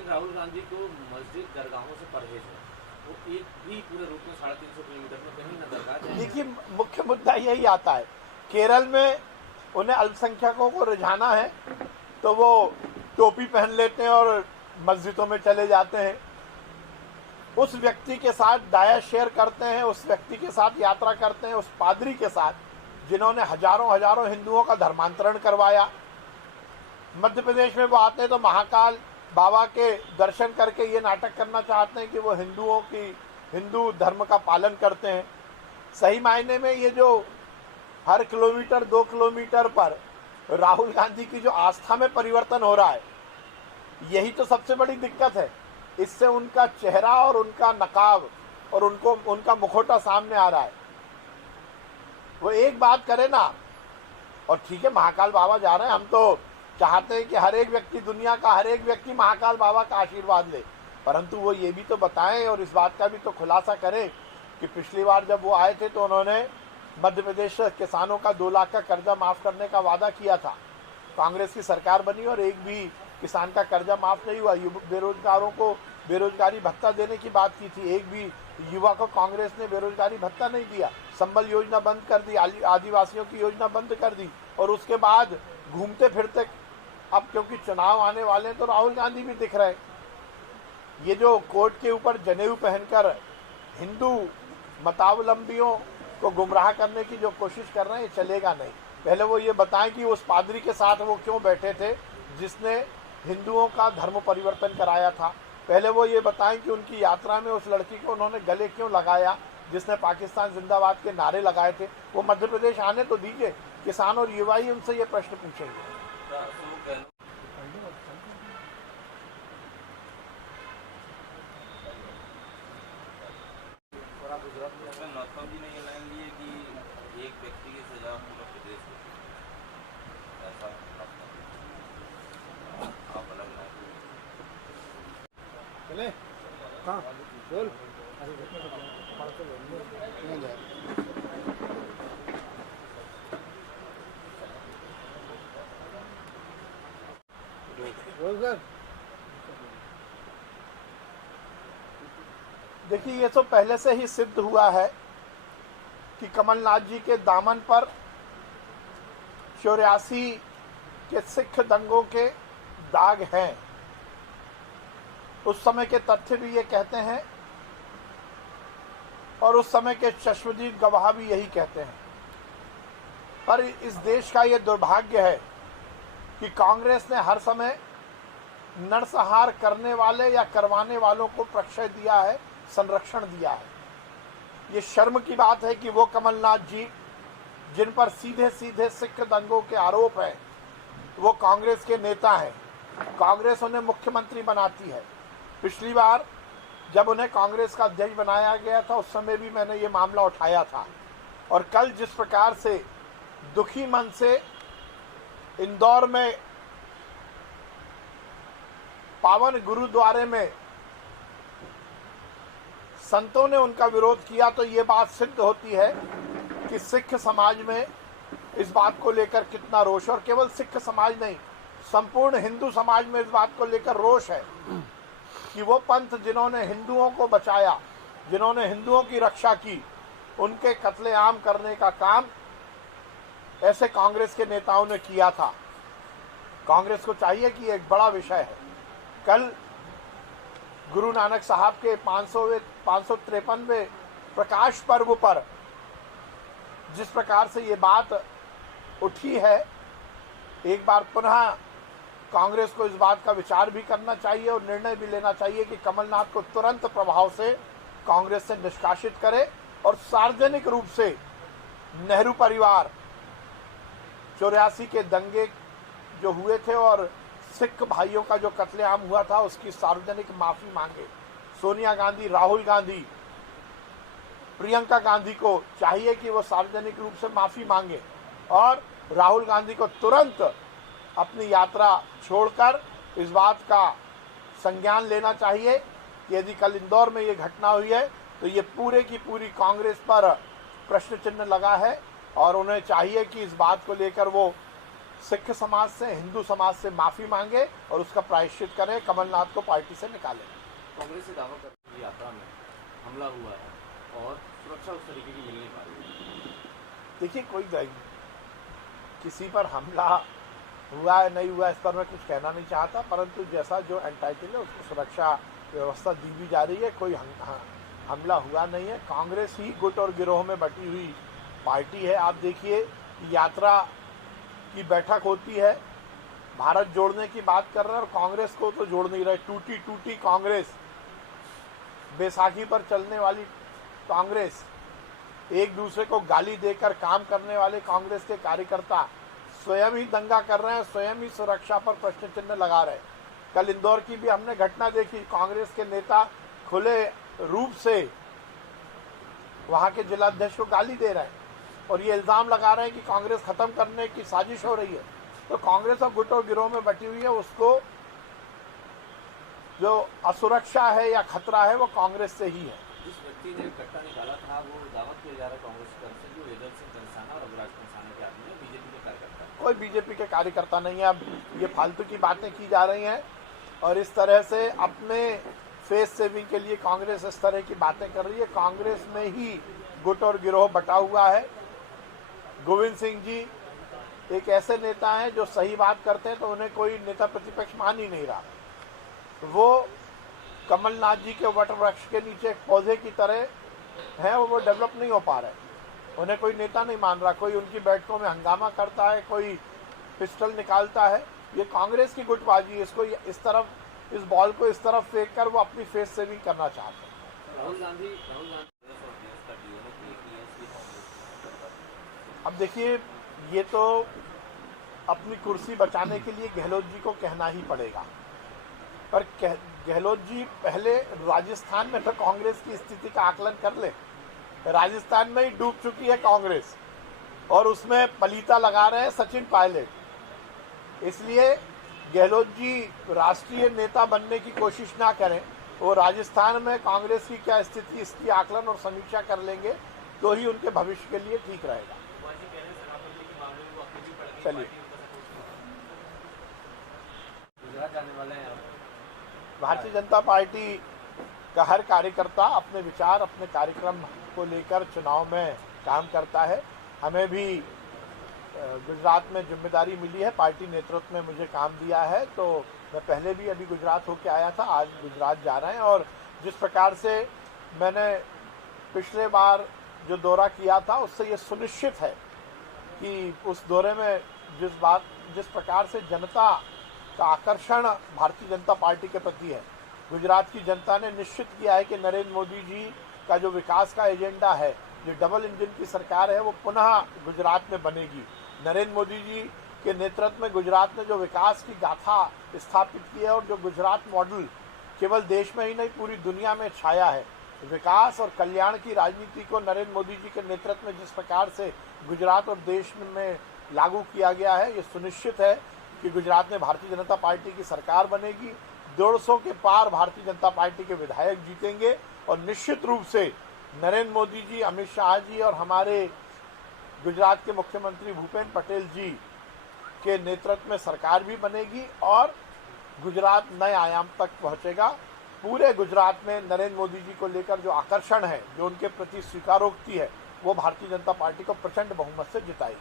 लेकिन राहुल गांधी को मस्जिद दरगाहों से परहेज है, वो एक भी पूरे रूट में 350 किलोमीटर में कहीं न दरगाह जाएंगे। देखिए, मुख्य मुद्दा यही आता है, केरल में उन्हें अल्पसंख्यकों को रिझाना है तो वो टोपी पहन लेते हैं और मस्जिदों में चले जाते हैं, उस व्यक्ति के साथ डायट शेयर करते हैं, उस व्यक्ति के साथ यात्रा करते हैं, उस पादरी के साथ जिन्होंने हजारों हजारों हिंदुओं का धर्मांतरण करवाया। मध्य प्रदेश में वो आते हैं तो महाकाल बाबा के दर्शन करके ये नाटक करना चाहते हैं कि वो हिंदू धर्म का पालन करते हैं। सही मायने में ये जो हर किलोमीटर 2 किलोमीटर पर राहुल गांधी की जो आस्था में परिवर्तन हो रहा है, यही तो सबसे बड़ी दिक्कत है। इससे उनका चेहरा और उनका नकाब और उनका मुखौटा सामने आ रहा है। वो एक बात करे ना, और ठीक है महाकाल बाबा जा रहे हैं, हम तो चाहते हैं कि हर एक व्यक्ति, दुनिया का हर एक व्यक्ति महाकाल बाबा का आशीर्वाद ले, परंतु वो ये भी तो बताएं और इस बात का भी तो खुलासा करें कि पिछली बार जब वो आए थे तो उन्होंने मध्य प्रदेश किसानों का 2 लाख का कर्जा माफ करने का वादा किया था। कांग्रेस की सरकार बनी और एक भी किसान का कर्जा माफ नहीं हुआ। बेरोजगारों को बेरोजगारी भत्ता देने की बात की थी, एक भी युवा को कांग्रेस ने बेरोजगारी भत्ता नहीं दिया। संबल योजना बंद कर दी, आदिवासियों की योजना बंद कर दी, और उसके बाद घूमते फिरते अब क्योंकि चुनाव आने वाले हैं तो राहुल गांधी भी दिख रहे। ये जो कोर्ट के ऊपर जनेऊ पहनकर हिंदू मतावलंबियों को गुमराह करने की जो कोशिश कर रहे हैं, ये चलेगा नहीं। पहले वो ये बताएं कि उस पादरी के साथ वो क्यों बैठे थे जिसने हिंदुओं का धर्म परिवर्तन कराया था। पहले वो ये बताएं कि उनकी यात्रा में उस लड़की को उन्होंने गले क्यों लगाया जिसने पाकिस्तान जिंदाबाद के नारे लगाए थे। वो मध्य प्रदेश आने तो दीजिए, किसान और युवा ही उनसे ये प्रश्न पूछेंगे। नौतम जी ने ये लाइन ली है कि एक व्यक्ति की सजा पूरा प्रदेश को, ऐसा आप अलग ना चले कहाँ बोल सर। देखिए, ये तो पहले से ही सिद्ध हुआ है कि कमलनाथ जी के दामन पर 84 के सिख दंगों के दाग हैं। उस समय के तथ्य भी ये कहते हैं और उस समय के चश्मदीद गवाह भी यही कहते हैं। पर इस देश का ये दुर्भाग्य है कि कांग्रेस ने हर समय नरसंहार करने वाले या करवाने वालों को प्रश्रय दिया है, संरक्षण दिया है। ये शर्म की बात है कि वो कमलनाथ जी जिन पर सीधे सीधे सिख दंगों के आरोप हैं, वो कांग्रेस के नेता हैं। कांग्रेस उन्हें मुख्यमंत्री बनाती है। पिछली बार जब उन्हें कांग्रेस का अध्यक्ष बनाया गया था, उस समय भी मैंने ये मामला उठाया था। और कल जिस प्रकार से दुखी मन से इंदौर में पावन गुरुद्वारे में संतों ने उनका विरोध किया, तो ये बात सिद्ध होती है कि सिख समाज में इस बात को लेकर कितना रोष, और केवल सिख समाज नहीं, संपूर्ण हिंदू समाज में इस बात को लेकर रोष है कि वो पंथ जिन्होंने हिंदुओं को बचाया, जिन्होंने हिंदुओं की रक्षा की, उनके कत्लेआम करने का काम ऐसे कांग्रेस के नेताओं ने किया था। कांग्रेस को चाहिए कि एक बड़ा विषय है, कल गुरु नानक साहब के 553वें प्रकाश पर्व पर जिस प्रकार से ये बात उठी है, एक बार पुनः कांग्रेस को इस बात का विचार भी करना चाहिए और निर्णय भी लेना चाहिए कि कमलनाथ को तुरंत प्रभाव से कांग्रेस से निष्कासित करे और सार्वजनिक रूप से नेहरू परिवार 84 के दंगे जो हुए थे और सिख भाइयों का जो कत्लेआम हुआ था, उसकी सार्वजनिक माफी मांगे। सोनिया गांधी, राहुल गांधी, प्रियंका गांधी को चाहिए कि वो सार्वजनिक रूप से माफी मांगे और राहुल गांधी को तुरंत अपनी यात्रा छोड़कर इस बात का संज्ञान लेना चाहिए कि यदि कल इंदौर में ये घटना हुई है तो ये पूरे की पूरी कांग्रेस पर प्रश्न चिन्ह लगा है और उन्हें चाहिए कि इस बात को लेकर वो सिख समाज से, हिंदू समाज से माफी मांगे और उसका प्रायश्चित करें, कमलनाथ को पार्टी से निकालें। कांग्रेस से दावा करती है यात्रा में हमला हुआ है और सुरक्षा उस तरीके की मिल नहीं पा रही। देखिए, कोई किसी पर हमला हुआ है नहीं हुआ इस पर मैं कुछ कहना नहीं चाहता, परंतु जैसा जो एंटाइटल है उसको सुरक्षा व्यवस्था दी भी जा रही है। कोई हमला हुआ नहीं है। कांग्रेस ही गुट और गिरोह में बटी हुई पार्टी है। आप देखिए, यात्रा की बैठक होती है, भारत जोड़ने की बात कर रहे हैं और कांग्रेस को तो जोड़ नहीं रहे। टूटी टूटी कांग्रेस, बैसाखी पर चलने वाली कांग्रेस, एक दूसरे को गाली देकर काम करने वाले कांग्रेस के कार्यकर्ता स्वयं ही दंगा कर रहे हैं, स्वयं ही सुरक्षा पर प्रश्न चिन्ह लगा रहे हैं। कल इंदौर की भी हमने घटना देखी, कांग्रेस के नेता खुले रूप से वहां के जिलाध्यक्ष को गाली दे रहे हैं और ये इल्जाम लगा रहे हैं कि कांग्रेस खत्म करने की साजिश हो रही है। तो कांग्रेस और गुट और गिरोह में बटी हुई है, उसको जो असुरक्षा है या खतरा है वो कांग्रेस से ही है। जिस व्यक्ति ने कट्टा निकाला था वो दावा किया जा रहा है कांग्रेस की तरफ से कि वेदर सिंह कंसाना और अभिराज कंसाना के आदमी है, बीजेपी के कार्यकर्ता है। कोई बीजेपी के कार्यकर्ता नहीं है। अब ये फालतू की बातें की जा रही हैं और इस तरह से अपने फेस सेविंग के लिए कांग्रेस इस तरह की बातें कर रही है। कांग्रेस में ही गुट और गिरोह बटा हुआ है। गोविंद सिंह जी एक ऐसे नेता हैं जो सही बात करते हैं तो उन्हें कोई नेता प्रतिपक्ष मान ही नहीं रहा। वो कमलनाथ जी के वट वृक्ष के नीचे एक पौधे की तरह है, वो डेवलप नहीं हो पा रहे। उन्हें कोई नेता नहीं मान रहा। कोई उनकी बैठकों में हंगामा करता है, कोई पिस्टल निकालता है। ये कांग्रेस की गुटबाजी। इसको इस तरफ, इस बॉल को इस तरफ फेंक कर वो अपनी फेस सेविंग करना चाहते हैं। राहुल गांधी अब देखिए, ये तो अपनी कुर्सी बचाने के लिए गहलोत जी को कहना ही पड़ेगा, पर गहलोत जी पहले राजस्थान में तो कांग्रेस की स्थिति का आकलन कर ले। राजस्थान में ही डूब चुकी है कांग्रेस और उसमें पलीता लगा रहे हैं सचिन पायलट। इसलिए गहलोत जी राष्ट्रीय नेता बनने की कोशिश ना करें। वो राजस्थान में कांग्रेस की क्या स्थिति, इसकी आकलन और समीक्षा कर लेंगे तो ही उनके भविष्य के लिए ठीक रहेगा। चलिए, गुजरात जाने वाले हैं। भारतीय जनता पार्टी का हर कार्यकर्ता अपने विचार, अपने कार्यक्रम को लेकर चुनाव में काम करता है। हमें भी गुजरात में जिम्मेदारी मिली है, पार्टी नेतृत्व में मुझे काम दिया है, तो मैं पहले भी अभी गुजरात होके आया था, आज गुजरात जा रहे हैं। और जिस प्रकार से मैंने पिछले बार जो दौरा किया था उससे ये सुनिश्चित है कि उस दौरे में जिस प्रकार से जनता का आकर्षण भारतीय जनता पार्टी के प्रति है, गुजरात की जनता ने निश्चित किया है कि नरेंद्र मोदी जी का जो विकास का एजेंडा है, जो डबल इंजन की सरकार है, वो पुनः गुजरात में बनेगी। नरेंद्र मोदी जी के नेतृत्व में गुजरात ने जो विकास की गाथा स्थापित की है और जो गुजरात मॉडल केवल देश में ही नहीं पूरी दुनिया में छाया है, विकास और कल्याण की राजनीति को नरेंद्र मोदी जी के नेतृत्व में जिस प्रकार से गुजरात और देश में लागू किया गया है, ये सुनिश्चित है कि गुजरात में भारतीय जनता पार्टी की सरकार बनेगी। 150 के पार भारतीय जनता पार्टी के विधायक जीतेंगे और निश्चित रूप से नरेंद्र मोदी जी, अमित शाह जी और हमारे गुजरात के मुख्यमंत्री भूपेंद्र पटेल जी के नेतृत्व में सरकार भी बनेगी और गुजरात नए आयाम तक पहुंचेगा। पूरे गुजरात में नरेंद्र मोदी जी को लेकर जो आकर्षण है, जो उनके प्रति स्वीकारोक्ति है, वो भारतीय जनता पार्टी को प्रचंड बहुमत से जिताएगी।